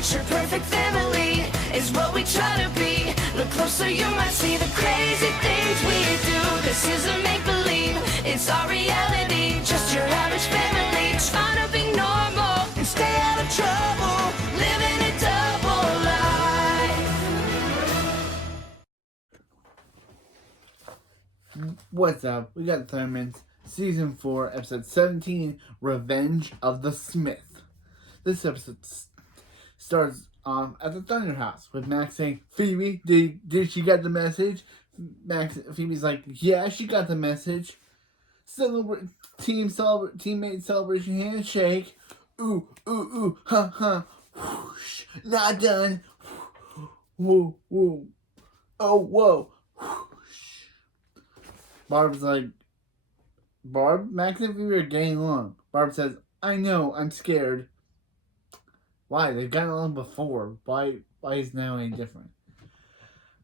Picture perfect family is what we try to be. Look closer, you might see the crazy things we do. This isn't make-believe, it's our reality. Just your average family trying to be normal and stay out of trouble, living a double life. What's up? We got Thurman's Season 4, Episode 17, Revenge of the Smith. This episode starts at the Thunder House with Max saying, Phoebe, did she get the message? Phoebe's like, yeah, she got the message. Teammate celebration handshake. Ooh, ooh, ooh, ha, ha. Whoosh, not done. Whoa, whoa. Oh, whoa. Whoosh. Barb's like, Barb, Max and Phoebe are getting along. Barb says, I know, I'm scared. Why? They've gotten along before. Why is now any different?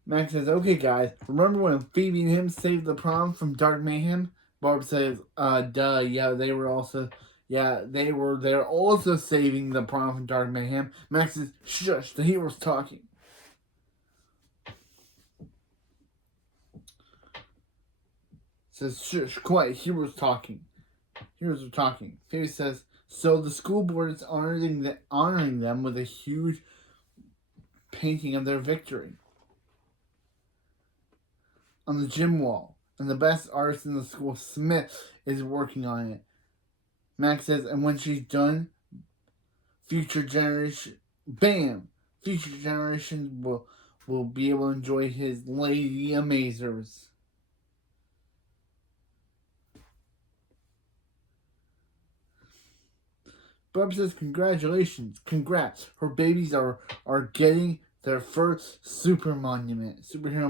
Max says, okay guys, remember when Phoebe and him saved the prom from Dark Mayhem? Barb says, duh, yeah, they're also saving the prom from Dark Mayhem. Max says, shush, the hero's talking. Says, shush, quiet, heroes talking. Heroes are talking. Phoebe says, so the school board is honoring them with a huge painting of their victory on the gym wall. And the best artist in the school, Smith, is working on it. Max says, and when she's done, future generations will be able to enjoy his Lady Amazers. Barb says, congratulations, congrats. Her babies are getting their first superhero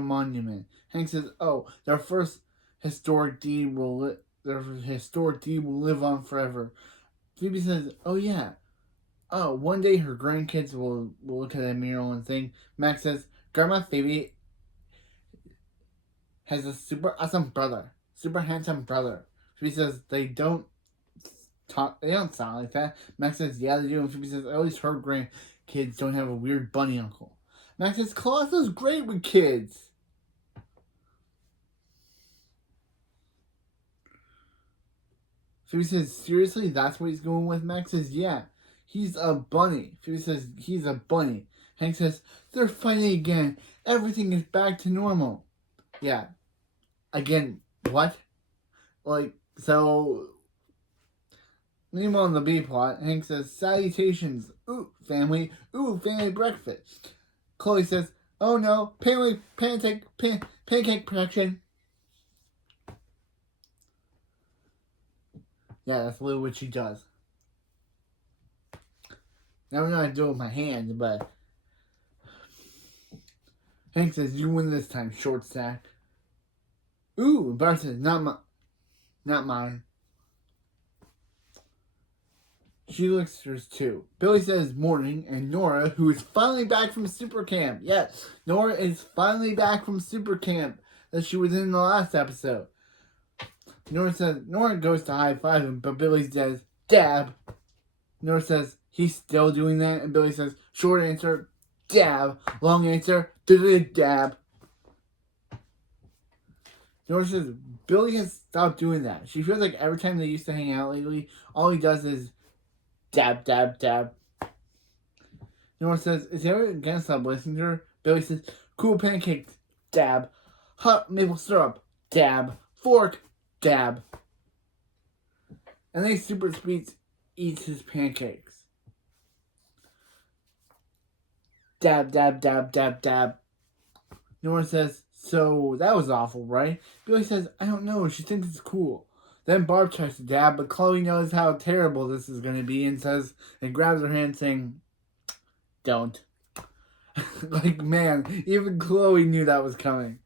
monument. Hank says, oh, their first historic deed will live on forever. Phoebe says, oh yeah. Oh, one day her grandkids will look at that mural and think. Max says, Grandma Phoebe has a super awesome brother. Super handsome brother. Phoebe says, they don't sound like that. Max says, yeah, they do. And Phoebe says, at least her grandkids don't have a weird bunny uncle. Max says, Colosso's great with kids. Phoebe says, seriously, that's what he's going with? Max says, yeah, he's a bunny. Phoebe says, he's a bunny. Hank says, they're fighting again. Everything is back to normal. Yeah. Again, what? So... Meanwhile, in the B plot, Hank says, salutations, ooh, family breakfast. Chloe says, oh no, pancake protection. Yeah, that's literally what she does. Now I'm not going to do it with my hands, but Hank says, you win this time, short stack. Ooh, Bart says, not mine. She looks hers too. Billy says morning, and Nora, who is finally back from super camp. Yes, Nora is finally back from super camp that she was in the last episode. Nora goes to high five him, but Billy says, dab. Nora says, he's still doing that, and Billy says, short answer, dab. Long answer, dab. Nora says, Billy has stopped doing that. She feels like every time they used to hang out lately, all he does is dab, dab, dab. Nora says, is everyone gonna stop listening to her? Billy says, cool pancakes, dab. Hot maple syrup, dab. Fork, dab. And then Super Speeds eats his pancakes. Dab, dab, dab, dab, dab. Nora says, so that was awful, right? Billy says, I don't know, she thinks it's cool. Then Barb tries to dab, but Chloe knows how terrible this is going to be and grabs her hand saying, don't. Like, man, even Chloe knew that was coming.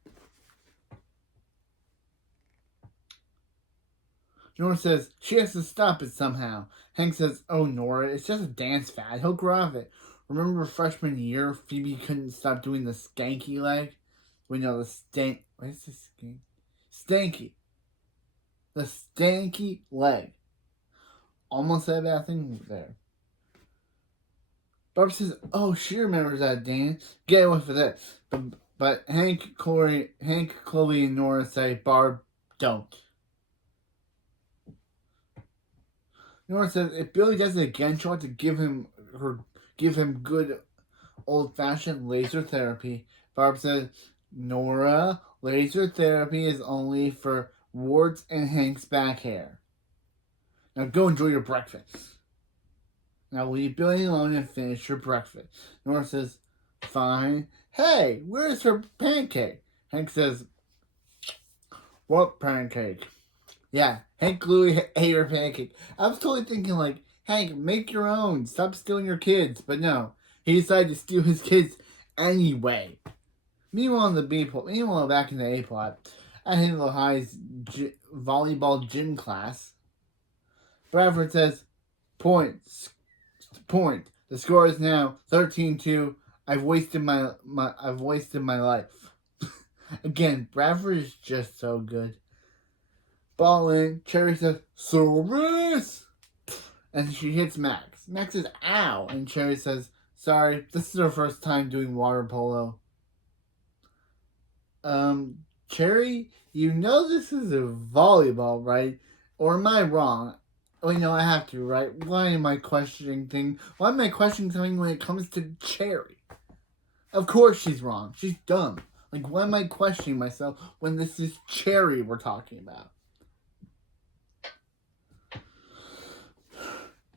Nora says, she has to stop it somehow. Hank says, oh, Nora, it's just a dance fad. He'll grow out of it. Remember freshman year, Phoebe couldn't stop doing the skanky leg? What is this skanky? Stanky. The stanky leg. Almost said that thing there. Barb says, "Oh, she remembers that, Dan. Get one for this." But Hank, Chloe, and Nora say, "Barb, don't." Nora says, "If Billy does it again, she'll have to give him good old-fashioned laser therapy." Barb says, "Nora, laser therapy is only for warts and Hank's back hair. Now go enjoy your breakfast." "Now leave Billy alone and finish your breakfast." Nora says, "Fine." "Hey, where's her pancake?" Hank says, "What pancake?" "Yeah, Hank Louie ate her pancake." I was totally thinking, like, Hank, make your own. Stop stealing your kids. But no, he decided to steal his kids anyway. Meanwhile, back in the A plot, at Hazel High's volleyball gym class, Bradford says, Point. The score is now 13-2. I've wasted my life." Again, Bradford is just so good. Ball in. Cherry says, "Service!" And she hits Max. Max says, "Ow!" And Cherry says, "Sorry, this is our first time doing water polo." Cherry, you know this is a volleyball, right? Or am I wrong? Oh, no, I have to, right? Why am I questioning things? Why am I questioning something when it comes to Cherry? Of course she's wrong. She's dumb. Like, why am I questioning myself when this is Cherry we're talking about?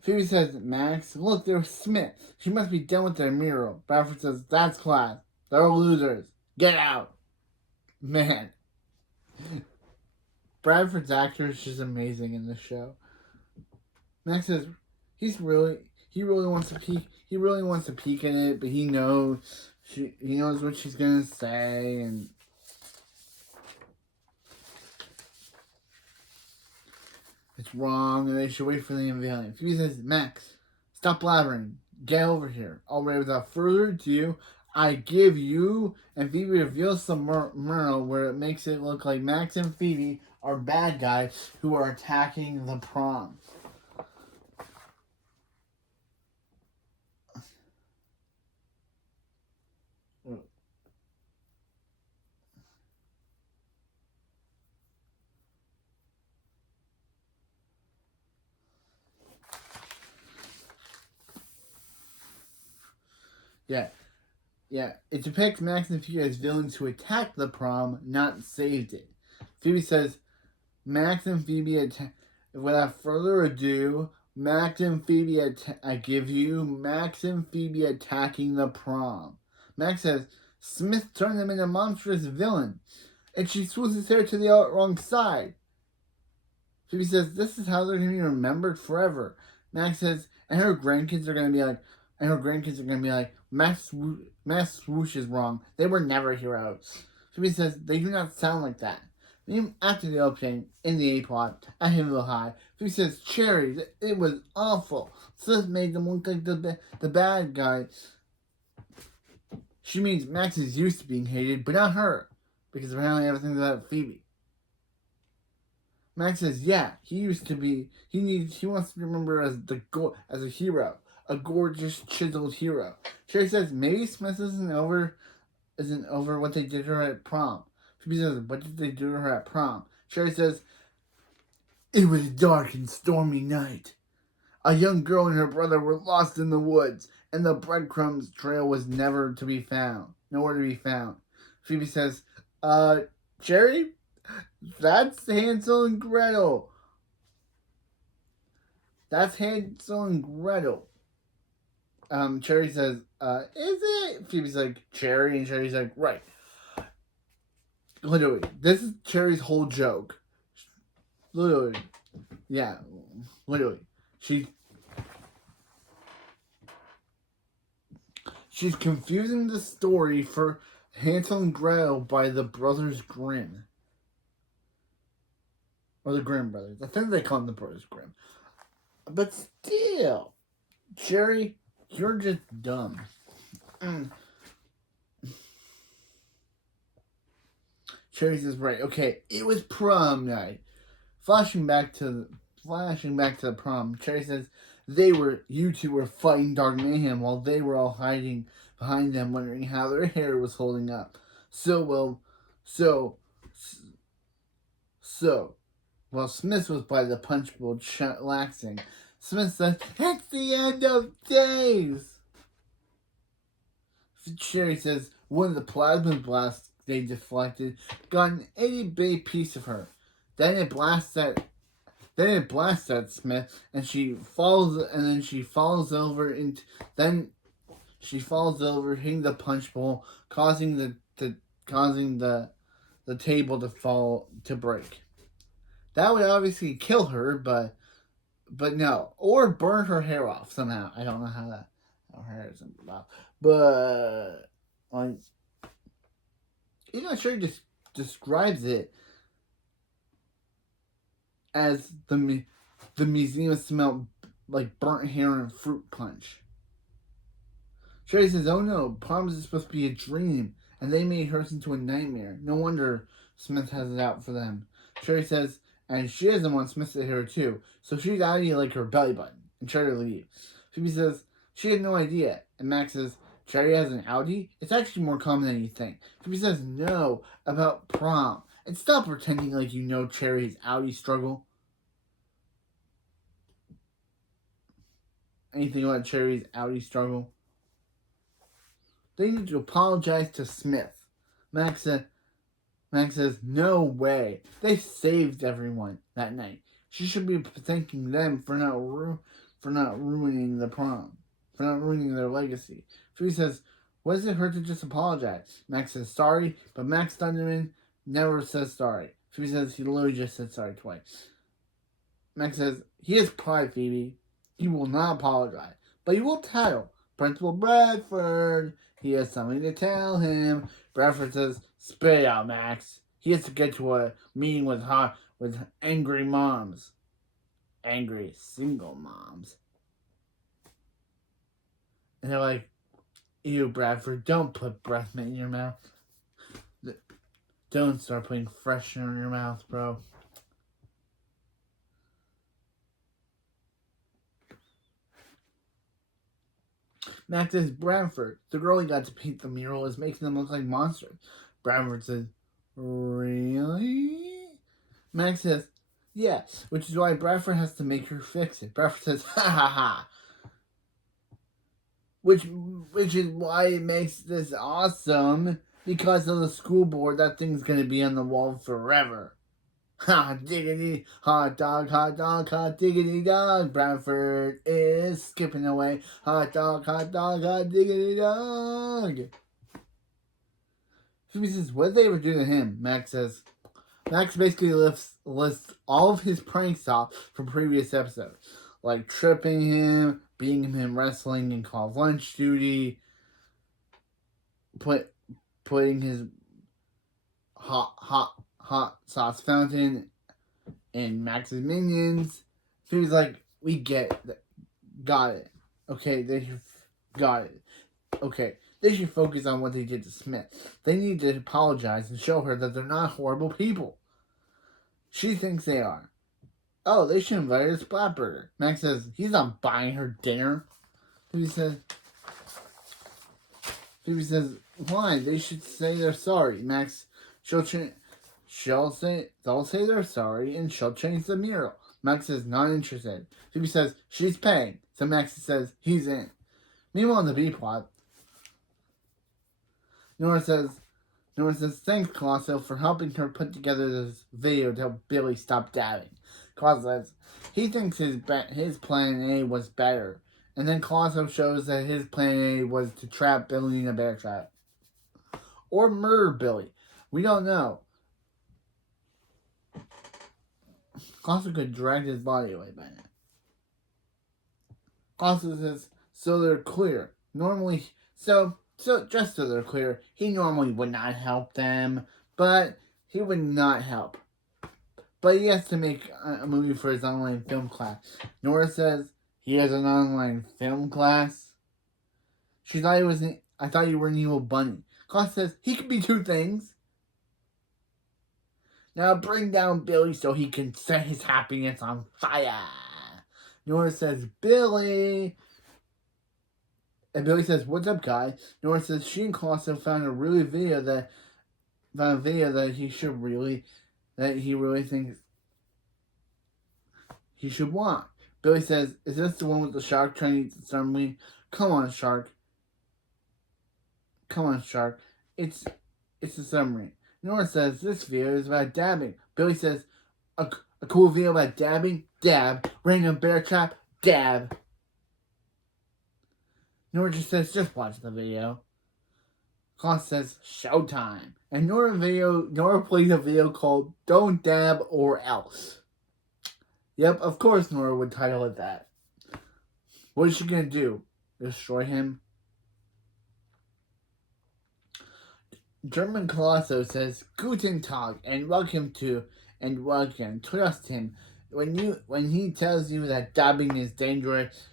Phoebe says, "Max, look, there's Smith. She must be done with their mural." Bradford says, "That's class. They're all losers. Get out." Man, Bradford's actor is just amazing in this show. Max says he really wants to peek. He really wants to peek in it, but he knows what she's gonna say, and it's wrong, and they should wait for the unveiling. Phoebe says, "Max, stop blabbering. Get over here." Alright, without further ado, I give you, and Phoebe reveals some mural where it makes it look like Max and Phoebe are bad guys who are attacking the prom. Yeah. It depicts Max and Phoebe as villains who attacked the prom, not saved it. Phoebe says, "Max and Phoebe without further ado, Max and Phoebe I give you Max and Phoebe attacking the prom." Max says, "Smith turned them into a monstrous villain," and she swoops his hair to the wrong side. Phoebe says, "This is how they're going to be remembered forever." Max says, and her grandkids are going to be like, Max Swoosh is wrong. They were never heroes." Phoebe says, "They do not sound like that." After the opening, in the A-plot, at Hill High, Phoebe says, "Cherry, it was awful. Sis made them look like the bad guy." She means Max is used to being hated, but not her, because apparently everything's about Phoebe. Max says, "Yeah, he used to be. He wants to be remembered as a hero, a gorgeous chiseled hero." Cherry says, "Maybe Smith isn't over what they did to her at prom." Phoebe says, "What did they do to her at prom?" Cherry says, "It was a dark and stormy night. A young girl and her brother were lost in the woods, and the breadcrumbs trail was nowhere to be found." Phoebe says, Cherry, that's Hansel and Gretel. Cherry says, "Is it?" Phoebe's like, "Cherry," and Cherry's like, "Right." Literally, this is Cherry's whole joke. Literally. Yeah, literally. She's confusing the story for Hansel and Gretel by the Brothers Grimm. Or the Grimm brothers. I think they call them the Brothers Grimm. But still, Cherry, you're just dumb. Cherry says, "Right, okay, it was prom night." Flashing back to the prom, Cherry says, You two were fighting Dark Mayhem while they were all hiding behind them, wondering how their hair was holding up. So, so, so, while Smith was by the punch bowl chillaxing, Smith said, "It's the end of days!" Sherry says one of the plasma blasts they deflected got an itty-bitty piece of her. Then it blasts at Smith, and she falls over, hitting the punch bowl, causing the table to break. That would obviously kill her, but no, or burn her hair off somehow. I don't know how her hair is about, but like, Sherry just describes it as the museum smelled like burnt hair and fruit punch. Sherry says, "Oh no, prom is supposed to be a dream, and they made hers into a nightmare. No wonder Smith has it out for them." Sherry says, and she doesn't want Smith to hear her too, so she's out of like her belly button and try to leave. Phoebe says she had no idea, and Max says, "Cherry has an outie? It's actually more common than you think." Phoebe says, "No, about prom. And stop pretending like you know Cherry's outie struggle." Anything about Cherry's outie struggle? They need to apologize to Smith. Max says, "No way. They saved everyone that night. She should be thanking them for not ruining the prom, for not ruining their legacy." Phoebe says, "What does it hurt to just apologize?" Max says, "Sorry," but Max Thunderman never says sorry. Phoebe says he literally just said sorry twice. Max says, "He has pride, Phoebe. He will not apologize, but he will tell Principal Bradford. He has something to tell him." Bradford says, "Spit it out, Max. He has to get to a meeting with angry moms. Angry single moms." And they're like, "Ew, Bradford, don't put breath mint in your mouth. Don't start putting freshener in your mouth, bro." Max says, "Bradford, the girl he got to paint the mural is making them look like monsters." Bradford says, "Really?" Max says, "Yes, which is why Bradford has to make her fix it." Bradford says, "Ha ha ha." Which is why it makes this awesome, because of the school board. That thing's gonna be on the wall forever. Ha diggity, hot dog, hot diggity dog. Bradford is skipping away. Hot dog, hot diggity dog. Phoebe says, "What did they ever do to him?" Max basically lists all of his pranks off from previous episodes, like tripping him, beating him wrestling in Call of Lunch Duty, putting his hot sauce fountain in Max's minions. Phoebe's like, "We got it. Okay, got it. Okay, they should focus on what they did to Smith. They need to apologize and show her that they're not horrible people. She thinks they are. Oh, they should invite her to Splatburger." Max says he's not buying her dinner. Phoebe says, "Why? They should say they're sorry." Max, they'll say they're sorry and she'll change the mural. Max is not interested. Phoebe says she's paying, so Max says he's in. Meanwhile, in the B plot, Nora says, "Thanks, Colosso, for helping her put together this video to help Billy stop dabbing." Colosso says he thinks his plan A was better, and then Colosso shows that his plan A was to trap Billy in a bear trap. Or murder Billy. We don't know. Colosso could drag his body away by now. Colosso says, so they're clear. Just so they're clear, he normally would not help them, but he would not help. But he has to make a movie for his online film class. Nora says he has an online film class. She thought I thought you were an evil bunny. Colosso says he could be two things. Now bring down Billy so he can set his happiness on fire. Nora says, Billy. And Billy says, what's up, guy? Nora says, she and Colosso found a video that he really thinks he should want. Billy says, is this the one with the shark trying to eat the submarine? Come on, shark. It's a submarine. Nora says, this video is about dabbing. Billy says, a cool video about dabbing? Dab. Random bear trap? Dab. Nora just says, just watch the video. Klaus says, showtime. And Nora plays a video called Don't Dab or Else. Yep, of course Nora would title it that. What is she gonna do? Destroy him? German Colosso says, Guten Tag, and welcome. Trust him. When he tells you that dabbing is dangerous,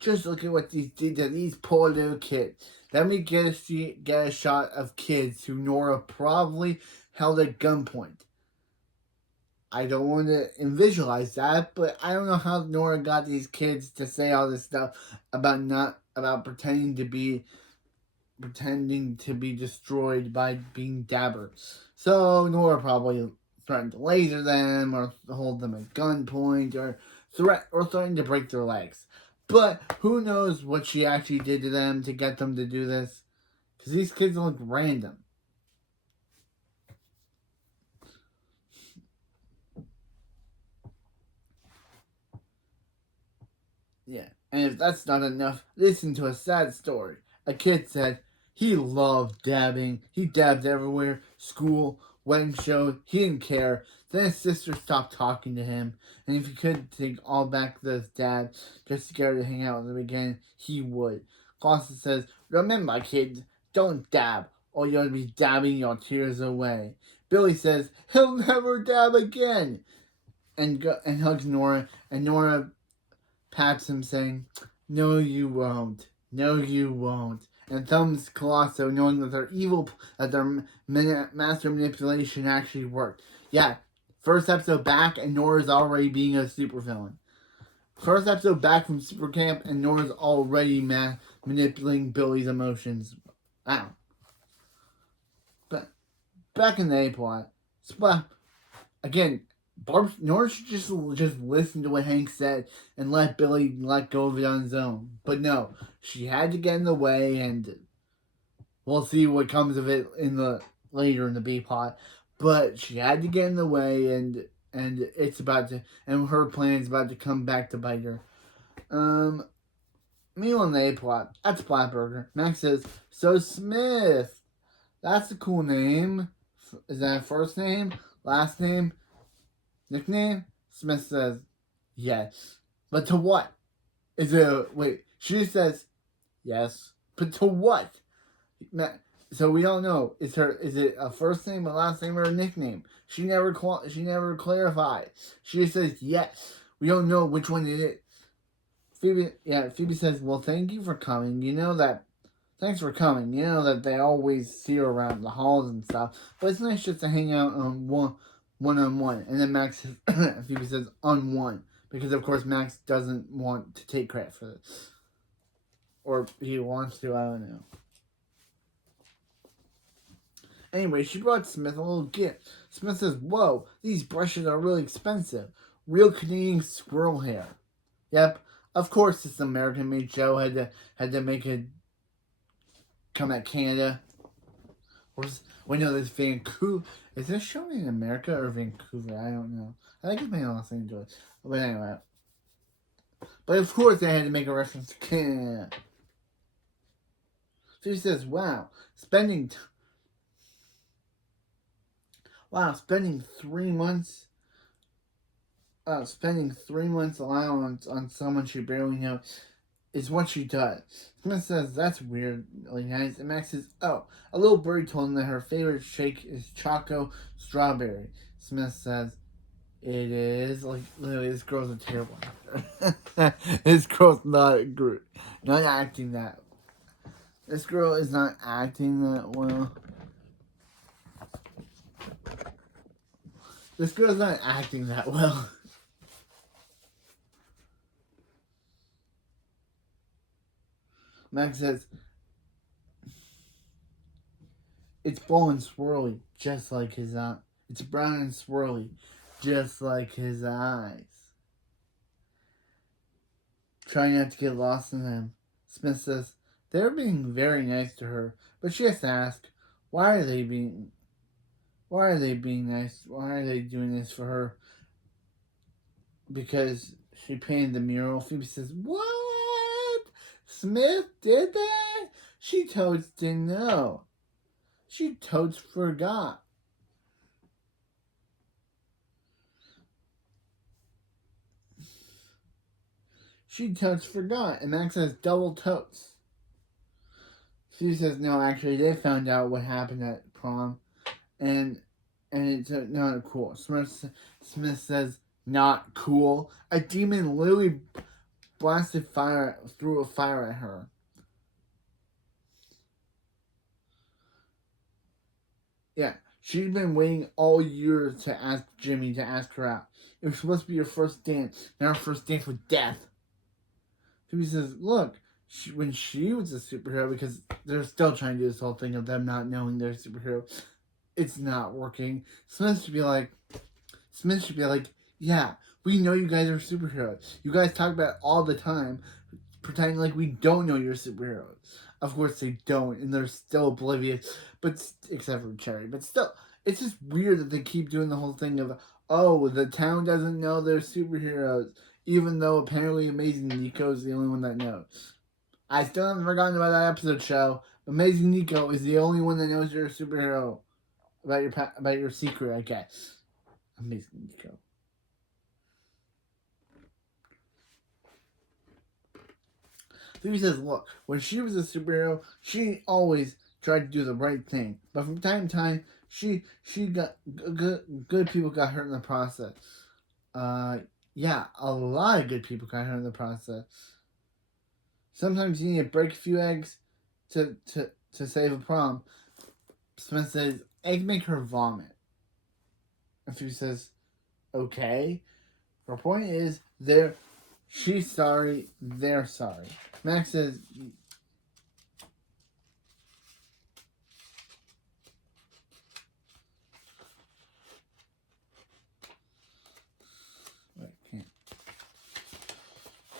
just look at what these did to these poor little kids. Let me get a shot of kids who Nora probably held at gunpoint. I don't want to visualize that, but I don't know how Nora got these kids to say all this stuff about pretending to be destroyed by being dabbers. So Nora probably threatened to laser them or hold them at gunpoint or threatened to break their legs. But who knows what she actually did to them to get them to do this? Because these kids look random. Yeah, and if that's not enough, listen to a sad story. A kid said he loved dabbing. He dabbed everywhere. School, wedding show, he didn't care. Then his sister stopped talking to him. And if he could take all back to his dad, just to get her to hang out with him again, he would. Clausen says, remember, kids, don't dab, or you'll be dabbing your tears away. Billy says, he'll never dab again. And hugs Nora, and Nora pats him, saying, no, you won't. No, you won't. And thumbs Colosso, knowing that their master manipulation actually worked. Yeah, first episode back, and Nora's already being a supervillain. First episode back from Super Camp, and Nora's already manipulating Billy's emotions. Wow. But back in the A plot, again, Nora should just listen to what Hank said and let Billy let go of it on his own. But no, she had to get in the way, and we'll see what comes of it later in the B plot. But she had to get in the way, and her plan's about to come back to bite her. Meanwhile in the A plot, at Splatburger, Max says, so Smith, that's a cool name. Is that a first name? Last name? Nickname? Smith says, yes. But to what? She says, yes. But to what? So we don't know. Is it a first name, a last name, or a nickname? She never clarified. She just says, yes. We don't know which one it is. Phoebe says, well, thank you for coming. Thanks for coming. You know that they always see her around the halls and stuff. But it's nice just to hang out on one-on-one. And then Phoebe says, on one. Because, of course, Max doesn't want to take credit for this. Or he wants to, I don't know. Anyway, she brought Smith a little gift. Smith says, whoa, these brushes are really expensive. Real Canadian squirrel hair. Yep, of course this American-made show had to make it come at Canada. This Vancouver. Is this show in America or Vancouver? I don't know. I think it's made in Los Angeles. But anyway. But of course they had to make a reference to Canada. She says, wow, spending 3 months allowance on someone she barely knows is what she does. Smith says, that's weird, really nice. And Max says, oh, a little birdie told him that her favorite shake is Choco Strawberry. Smith says, it is. Literally, this girl's a terrible actor. This girl's not acting that. This girl is not acting that well. This girl's not acting that well. Max says, it's bold and swirly, just like his eye. It's brown and swirly, just like his eyes. Try not to get lost in them. Smith says, they're being very nice to her, but she has to ask, why are they being nice? Why are they doing this for her? Because she painted the mural. Phoebe says, what? Smith did that? She totes didn't know. She totes forgot. She totes forgot. And Max says double totes. Phoebe says, no, actually, they found out what happened at prom. And it's not cool. Smith says, not cool. A demon literally threw a fire at her. Yeah, she's been waiting all year to ask Jimmy to ask her out. It was supposed to be her first dance, not her first dance with death. Phoebe says, look, when she was a superhero, because they're still trying to do this whole thing of them not knowing they're a superhero, it's not working. Smith should be like, yeah, we know you guys are superheroes. You guys talk about it all the time, pretending like we don't know you're superheroes. Of course they don't, and they're still oblivious, but except for Cherry. But still, it's just weird that they keep doing the whole thing of, oh, the town doesn't know they're superheroes, even though apparently Amazing Nico is the only one that knows. I still haven't forgotten about that episode show. Amazing Nico is the only one that knows you're a superhero. About your secret, I guess. Amazing Nico. Phoebe says, look, when she was a superhero, she always tried to do the right thing. But from time to time, she got good people got hurt in the process. Yeah, a lot of good people got hurt in the process. Sometimes you need to break a few eggs to save a prom. Smith says, eggs make her vomit. And Phoebe says, okay. Her point is, she's sorry, they're sorry. Max says,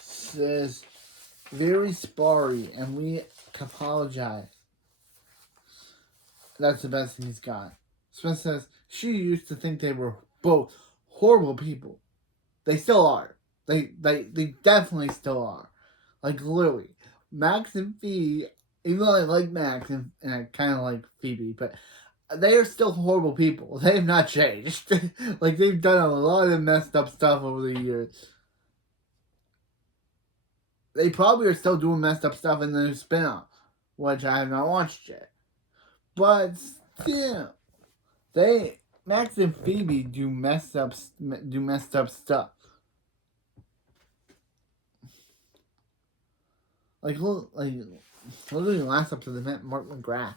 says, very sparry, and we apologize. That's the best thing he's got. Smith says, she used to think they were both horrible people. They still are. They definitely still are. Like, literally. Max and Phoebe, even though I like Max and I kind of like Phoebe, but they are still horrible people. They have not changed. Like, they've done a lot of messed up stuff over the years. They probably are still doing messed up stuff in the new spin-off, which I have not watched yet. But still, Max and Phoebe do messed up stuff. Like literally last episode they met Mark McGrath.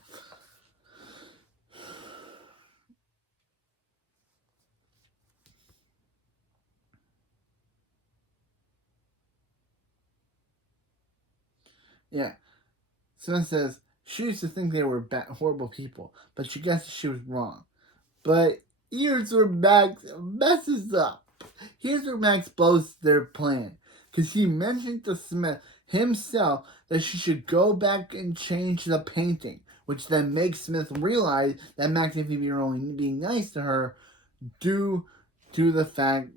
Yeah. Smith says she used to think they were horrible people, but she guesses she was wrong. But here's where Max messes up. Here's where Max blows their plan. Because he mentioned to Smith himself that she should go back and change the painting, which then makes Smith realize that Max and Phoebe are only being nice to her due to the fact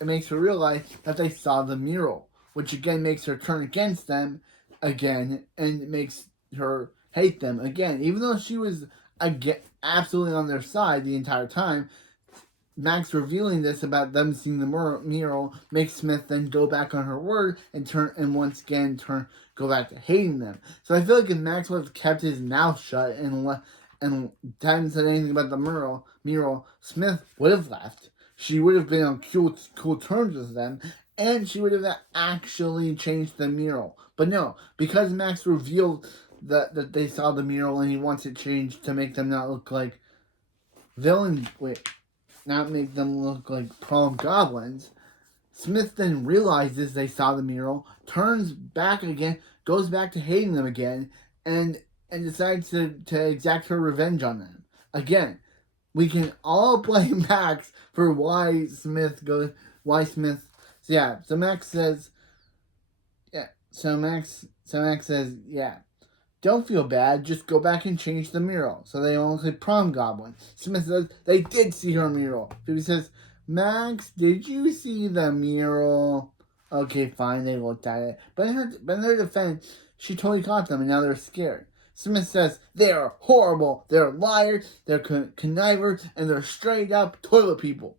it makes her realize that they saw the mural, which again makes her turn against them again and makes her hate them again. Even though she was absolutely on their side the entire time, Max revealing this about them seeing the mural makes Smith then go back on her word and once again go back to hating them. So I feel like if Max would have kept his mouth shut and hadn't said anything about the mural, Smith would have left. She would have been on cool terms with them, and she would have actually changed the mural. But no, because Max revealed that they saw the mural and he wants it changed to make them not look like villains. Wait. make them look like prom goblins. Smith then realizes they saw the mural, turns back again, goes back to hating them again, and decides to exact her revenge on them. Again, we can all blame Max for why Smith. So Max says, yeah. So Max says, yeah. Don't feel bad, just go back and change the mural. So they all look like prom goblin. Smith says they did see her mural. Phoebe says, Max, did you see the mural? Okay, fine, they looked at it. But in their defense, she totally caught them and now they're scared. Smith says they're horrible, they're liars, they're connivers, and they're straight up toilet people.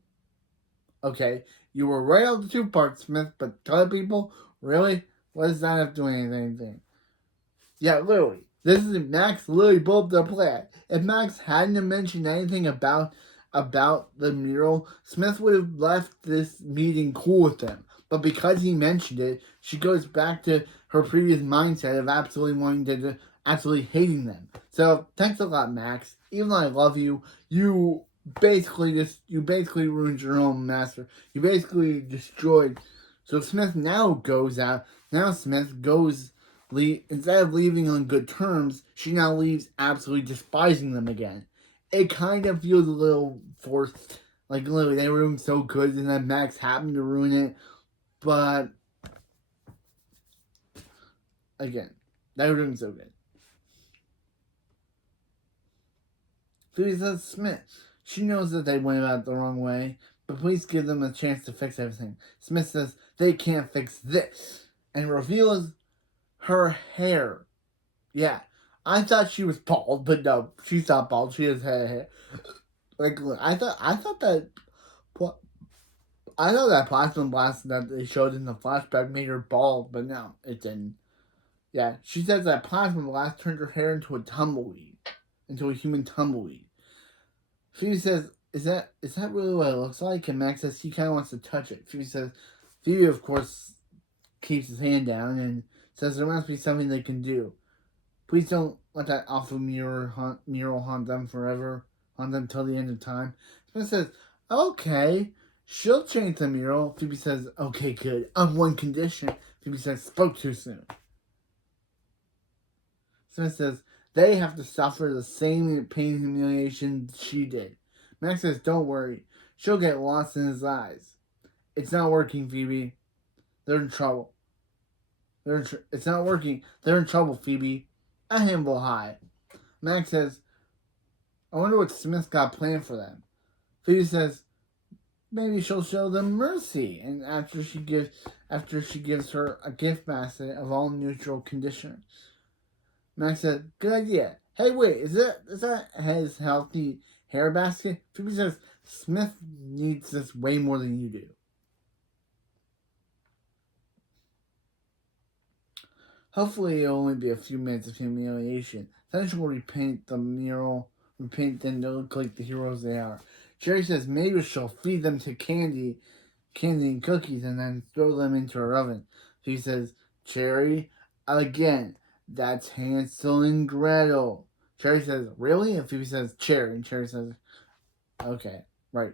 Okay, you were right on the two parts, Smith, but toilet people? Really? What does that have to do with anything? Yeah, literally. This is Max literally blew up the plan. If Max hadn't mentioned anything about the mural, Smith would have left this meeting cool with them. But because he mentioned it, she goes back to her previous mindset of absolutely wanting to absolutely hating them. So thanks a lot, Max. Even though I love you, you basically ruined your own master. You basically destroyed. So Smith now goes out. Now Smith goes. Instead of leaving on good terms, she now leaves absolutely despising them again. It kind of feels a little forced. Like, literally, they were doing so good, and then Max happened to ruin it. But, again, they were doing so good. Phoebe says, Smith, she knows that they went about it the wrong way, but please give them a chance to fix everything. Smith says, they can't fix this, and reveals her hair. Yeah, I thought she was bald, but no, she's not bald. She has hair. Like I thought that plasma blast that they showed in the flashback made her bald, but no, it didn't. Yeah, she says that plasma blast turned her hair into a tumbleweed, into a human tumbleweed. Phoebe says, "Is that really what it looks like?" And Max says he kind of wants to touch it. Phoebe of course keeps his hand down and says there must be something they can do. Please don't let that awful mural haunt them forever. Haunt them till the end of time. Smith says, okay, she'll change the mural. Phoebe says, okay, good. On one condition. Phoebe says, spoke too soon. Smith says, they have to suffer the same pain and humiliation she did. Max says, don't worry. She'll get lost in his eyes. It's not working, Phoebe. They're in trouble. It's not working. They're in trouble, Phoebe. A handful high. Max says, I wonder what Smith got planned for them. Phoebe says, maybe she'll show them mercy, and after she gives her a gift basket of all neutral conditioners. Max said, good idea. Hey, wait, is that his healthy hair basket? Phoebe says, Smith needs this way more than you do. Hopefully it'll only be a few minutes of humiliation. Then she'll repaint the mural, repaint them to look like the heroes they are. Cherry says maybe she'll feed them to candy and cookies, and then throw them into her oven. She says, Cherry, again, that's Hansel and Gretel. Cherry says, really? And Phoebe says, Cherry. And Cherry says, okay, right.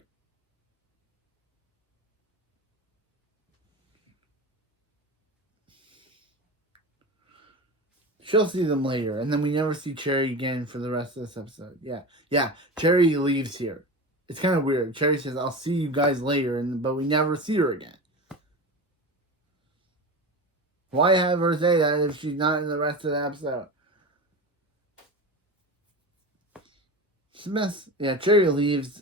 She'll see them later, and then we never see Cherry again for the rest of this episode. Yeah. Cherry leaves here. It's kind of weird. Cherry says, I'll see you guys later, but we never see her again. Why have her say that if she's not in the rest of the episode? Cherry leaves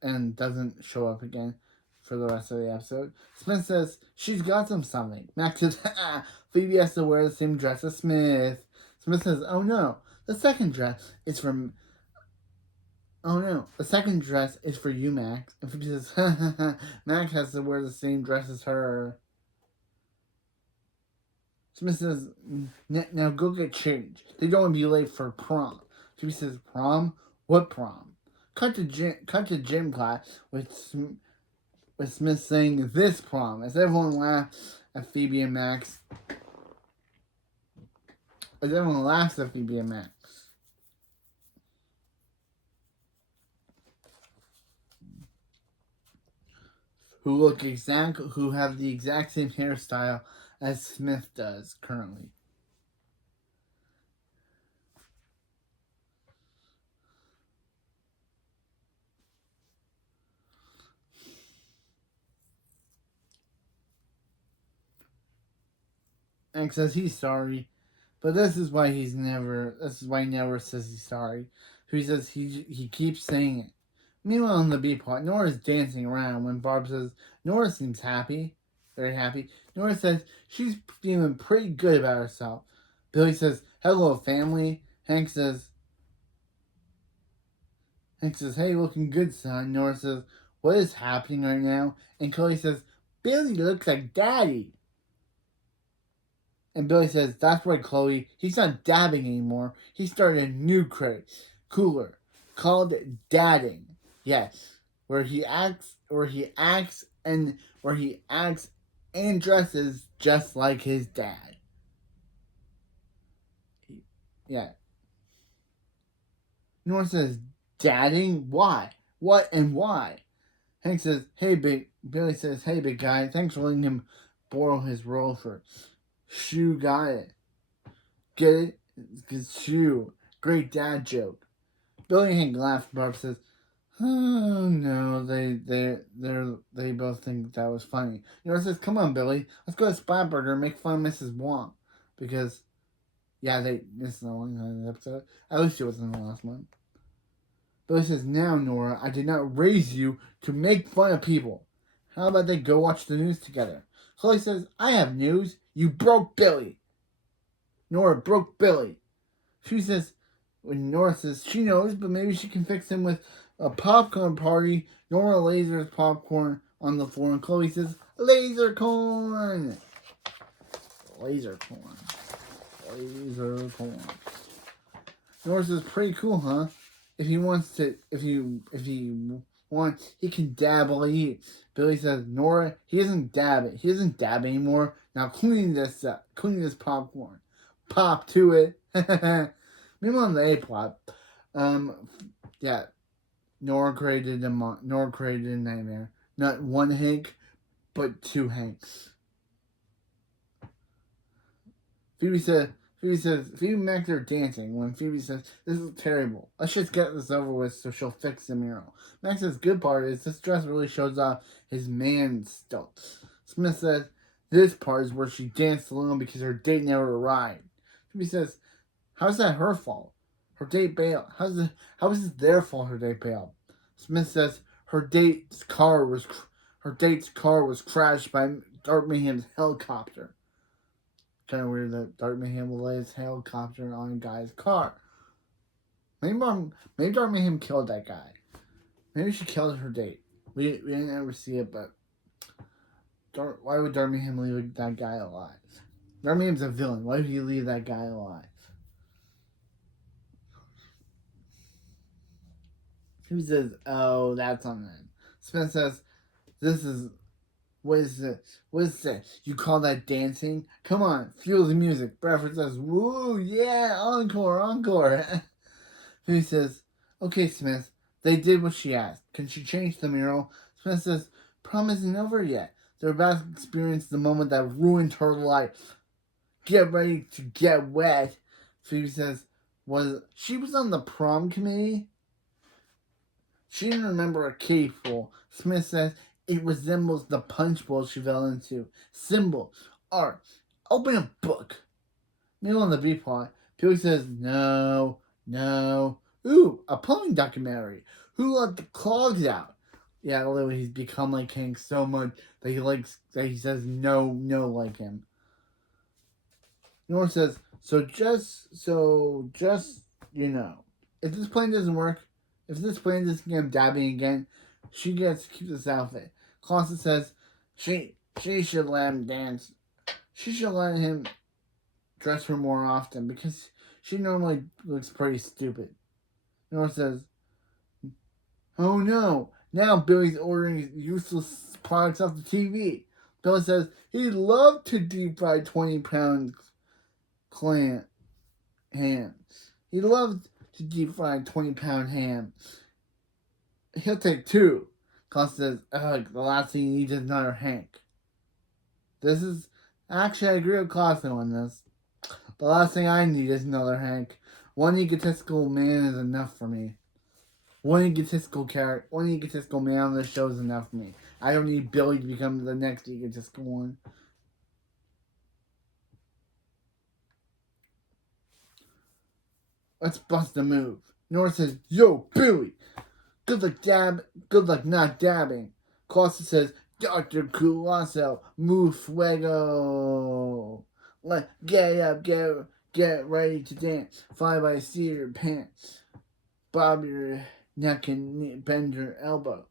and doesn't show up again for the rest of the episode. Smith says she's got something. Max says, Phoebe has to wear the same dress as Smith. Smith says, oh no, the second dress is for you, Max. And Phoebe says, Max has to wear the same dress as her. Smith says, now go get changed. They don't want to be late for prom. Phoebe says, prom? What prom? Cut to gym class with Smith saying this prom as everyone laughs at Phoebe and Max. As everyone laughs at Phoebe and Max. who have the exact same hairstyle as Smith does currently. And says he's sorry, but this is why he never says he's sorry. So he says he keeps saying it. Meanwhile, in the B plot, Nora's dancing around when Barb says Nora seems happy, very happy. Nora says she's feeling pretty good about herself. Billy says, "Hello, family." Hank says, "Hey, looking good, son." Nora says, "What is happening right now?" And Chloe says, "Billy looks like Daddy." And Billy says, "That's right, Chloe. He's not dabbing anymore. He started a new craze, cooler, called dadding. Yes, where he acts and dresses just like his dad." Yeah. Nora says, "Dadding? Why? What and why?" Hank says, Billy says, "Hey, big guy. Thanks for letting him borrow his roller. Shoe got it. Get it? It's shoe. Great dad joke." Billy and Hank laugh. Barb says, "Oh no, they both think that was funny." Nora says, "Come on, Billy, let's go to Spot Burger and make fun of Mrs. Wong." Because this is the only episode. At least it was in the last one. Billy says, "Now, Nora, I did not raise you to make fun of people. How about they go watch the news together?" Chloe says, "I have news. You broke Billy." Nora broke Billy. Nora says she knows, but maybe she can fix him with a popcorn party. Nora lasers popcorn on the floor, and Chloe says, "Laser corn." Laser corn. Laser corn. Nora says, "Pretty cool, huh? If he wants, he can dab while he eats." Billy says, "Nora, he doesn't dab it. He doesn't dab anymore. Now clean this popcorn. Pop to it." Meanwhile, in the A plot, yeah, Nora created a nightmare. Not one Hank, but two Hanks. Phoebe and Max are dancing when Phoebe says, "This is terrible. Let's just get this over with so she'll fix the mural." Max says, "Good part is this dress really shows off his man stuff." Smith says, "This part is where she danced alone because her date never arrived." Phoebe says, "How's that her fault? Her date bailed. How is it their fault her date bailed?" Smith says her date's car was crashed by Dark Mayhem's helicopter. Kind of weird that Dark Mayhem will lay his helicopter on a guy's car. Maybe Dark Mayhem killed that guy. Maybe she killed her date. We didn't ever see it, but why would Dark Mayhem leave that guy alive? Dark Mayhem's a villain. Why would he leave that guy alive? He says, "Oh, that's on them." Smith says, What is this? What is this? You call that dancing? Come on, feel the music." Bradford says, "Woo, yeah, encore, encore." He says, "Okay, Smith, they did what she asked. Can she change the mural?" Smith says, "Prom isn't over yet. They're about to experience the moment that ruined her life. Get ready to get wet." Phoebe says, she was on the prom committee? She didn't remember a cave pool. Smith says, "It resembles the punch bowl she fell into. Symbol, art. Open a book." Meanwhile, on the B plot, Billy says, "No, no. Ooh, a plumbing documentary. Who let the clogs out?" Yeah, literally, he's become like Hank so much that he says no, no, like him. Nora says, so just, if this plan doesn't work, if this plan doesn't get him dabbing again, she gets to keep this outfit." Clausen says she should let him dance. She should let him dress her more often because she normally looks pretty stupid. Nora says, "Oh no, now Billy's ordering useless products off the TV." Billy says he'd love to deep fry 20-pound ham. He loves to deep fry 20-pound ham. He'll take two. Klaus says, ugh, the last thing you need is another Hank. This is, actually I agree with Klaus on this. The last thing I need is another Hank. One egotistical man is enough for me. One egotistical man on this show is enough for me. I don't need Billy to become the next egotistical one. Let's bust a move. Nora says, yo, Billy! Good luck not dabbing. Clausen says, Dr. Colosso, move fuego. Get up, get ready to dance. Fly by seat your pants. Bob your neck and bend your elbow.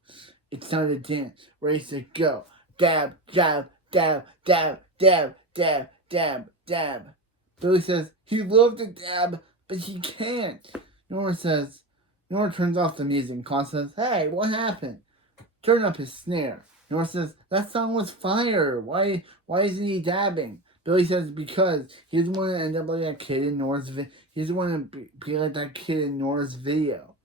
It's time to dance. Race to go. Dab, dab, dab, dab, dab, dab, dab, dab. Billy says, he'd love to dab, but he can't. Nora turns off the music and Claus says, hey, what happened? Turn up his snare. Nora says, that song was fire. Why isn't he dabbing? Billy says, because he doesn't want to end up like that kid in Nora's video. He doesn't want to be like that kid in Nora's video.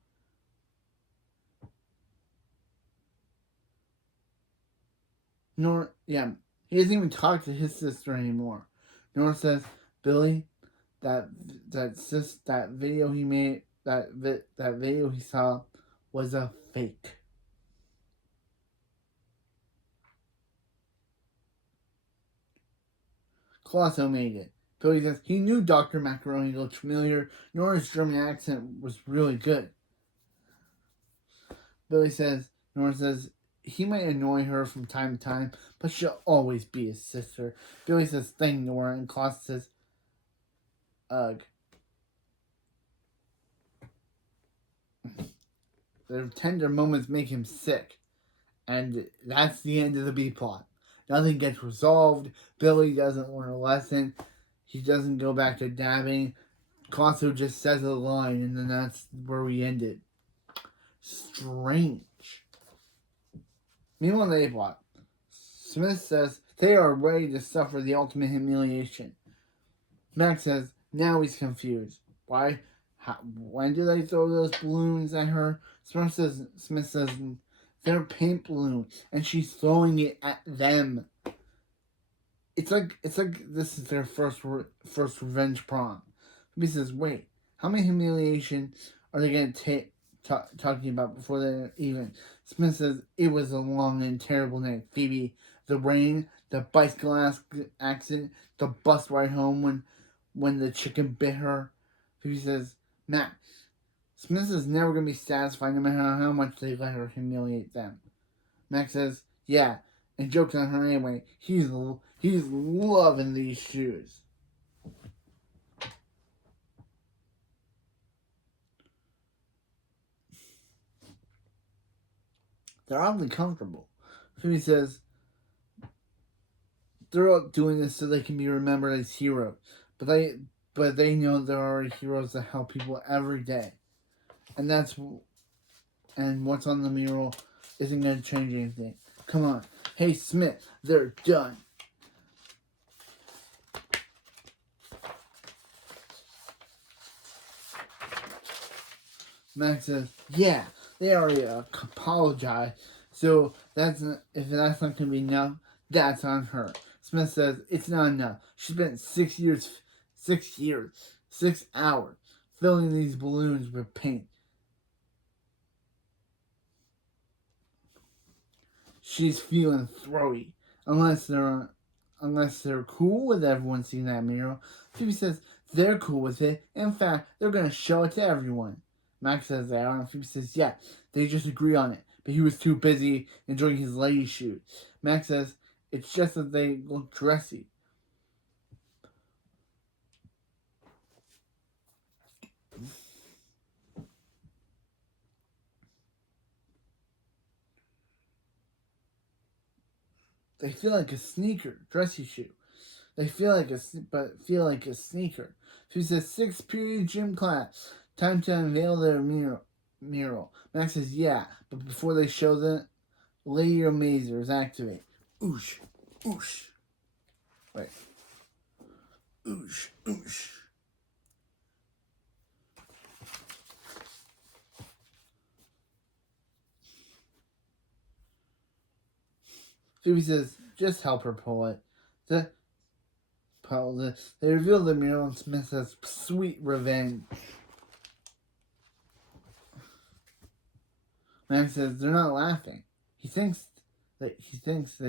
He doesn't even talk to his sister anymore. Nora says, Billy, that video he made, that video he saw was a fake. Colosso made it. Billy says he knew Dr. Macaroni looked familiar. Nora's German accent was really good. Nora says he might annoy her from time to time, but she'll always be his sister. Billy says, thank Nora, and Colosso says, ugh. Their tender moments make him sick. And that's the end of the B-plot. Nothing gets resolved. Billy doesn't learn a lesson. He doesn't go back to dabbing. Colosso just says a line, and then that's where we end it. Strange. Meanwhile, the A-plot. Smith says they are ready to suffer the ultimate humiliation. Max says now he's confused. Why? When did they throw those balloons at her? Smith says they're paint balloons, and she's throwing it at them. It's like this is their first revenge prom. He says, wait, how many humiliations are they going to talking about before they're even? Smith says, it was a long and terrible night. Phoebe, the rain, the bicycle accident, the bus ride home when the chicken bit her. Phoebe says, Max, Smith is never going to be satisfied no matter how much they let her humiliate them. Max says, yeah, and jokes on her anyway. He's loving these shoes. They're oddly comfortable. Phoebe says, they're all doing this so they can be remembered as heroes. But they know there are heroes that help people every day. And what's on the mural isn't going to change anything. Come on. Hey, Smith, they're done. Max says, yeah, they already apologized. So if that's not going to be enough, that's on her. Smith says, it's not enough. She spent 6 hours filling these balloons with paint. She's feeling throaty. Unless they're cool with everyone seeing that mural. Phoebe says they're cool with it. In fact, they're going to show it to everyone. Max says they are, and Phoebe says, yeah, they just agree on it. But he was too busy enjoying his lady shoot. Max says, it's just that they look dressy. They feel like a sneaker, dressy shoe. They feel like a sneaker. She says 6th period gym class. Time to unveil their mural. Max says yeah, but before they show them, layer mazers activate. Oosh, oosh. Wait. Oosh, oosh. Phoebe says, just help her pull it. They reveal the mural and Smith says, sweet revenge. Max says, they're not laughing. He thinks they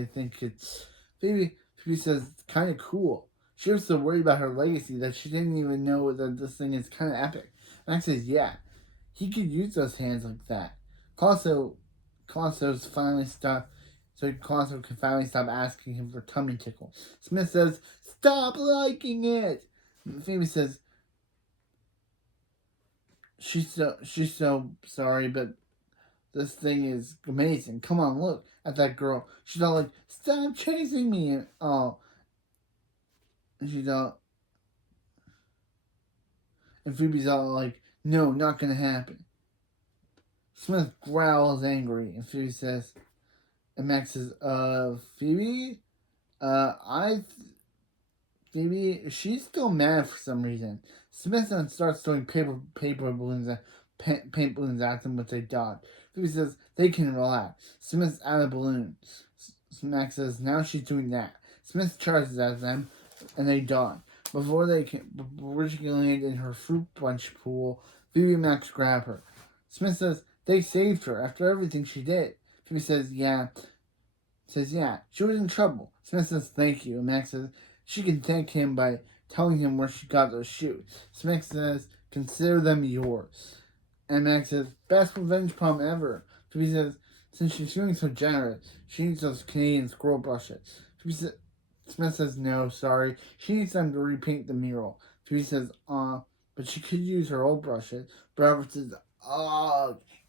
think it's Phoebe says it's kinda cool. She was so worried about her legacy that she didn't even know that this thing is kinda epic. Max says, yeah, he could use those hands like that. Colosso's finally stopped so Colosso can finally stop asking him for tummy tickle. Smith says, stop liking it. Phoebe says she's so sorry, but this thing is amazing. Come on, look at that girl. She's all like, stop chasing me. And she's all, and Phoebe's all like, no, not gonna happen. Smith growls angry, and Phoebe says, and Max says, Phoebe, Phoebe, she's still mad for some reason. Smith then starts throwing paper balloons paint balloons at them, but they dodge. Phoebe says they can relax. Smith's out of balloons. Max says now she's doing that. Smith charges at them, and they dodge. Before she can land in her fruit punch pool, Phoebe and Max grab her. Smith says they saved her after everything she did. Phoebe says yeah. She was in trouble. Smith says thank you, and Max says she can thank him by telling him where she got those shoes. Smith says consider them yours. And Max says, best revenge prom ever. Phoebe says, since she's feeling so generous, she needs those Canadian squirrel brushes. Smith says, no, sorry. She needs them to repaint the mural. Phoebe says, but she could use her old brushes. Bradford says,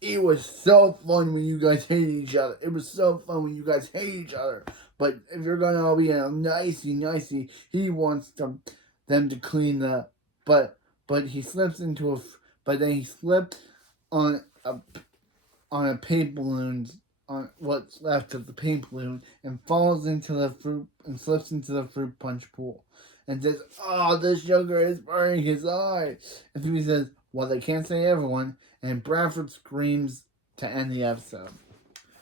it was so fun when you guys hated each other. It was so fun when you guys hate each other. But if you're going to all be a nicey, he wants them to clean the, but he slips into a, but then he slipped on a paint balloon, on what's left of the paint balloon, and falls into the fruit and slips into the fruit punch pool, and says, the sugar is burning his eye. And Phoebe says, well, they can't say everyone, and Bradford screams to end the episode.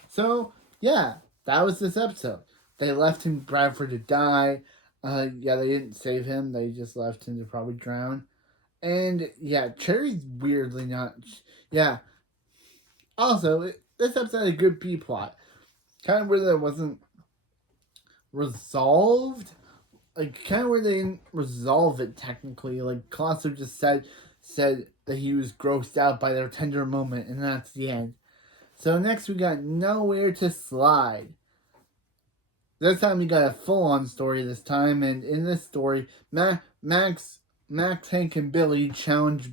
So yeah, that was this episode. They left him, Bradford, to die. They didn't save him. They just left him to probably drown. And yeah, Cherry's weirdly not. Yeah. Also, this episode had a good B plot. Kind of where that wasn't resolved. Like, kind of where they didn't resolve it technically. Like, Colosso just said that he was grossed out by their tender moment, and that's the end. So next we got Nowhere to Slide. This time we got a full-on story this time, and in this story, Max, Hank, and Billy challenge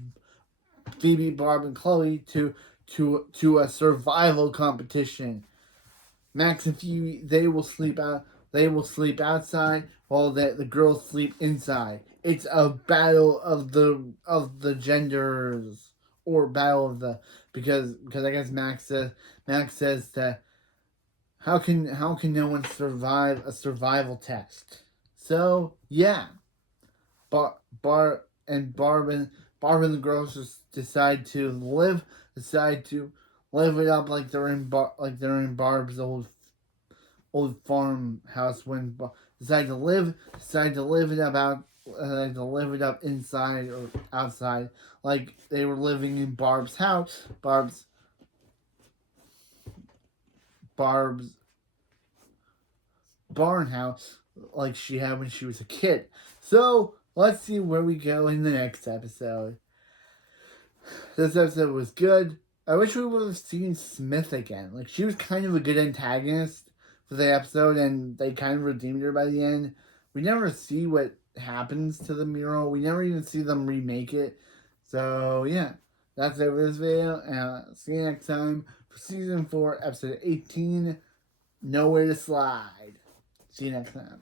Phoebe, Barb, and Chloe to a survival competition. Max and Phoebe, they will sleep outside while the girls sleep inside. It's a battle of the genders, or battle of the because I guess Max says that how can no one survive a survival test? So yeah, Barb and the girls just decide to live it up like they're in Barb's old farmhouse when decide to live it up inside or outside like they were living in Barb's house, Barb's barn house like she had when she was a kid. So let's see where we go in the next episode. This episode was good. I wish we would have seen Smith again. Like, she was kind of a good antagonist for the episode, and they kind of redeemed her by the end. We never see what happens to the mural. We never even see them remake it. So, yeah. That's it for this video, and I'll see you next time for Season 4, Episode 18, Nowhere to Slide. See you next time.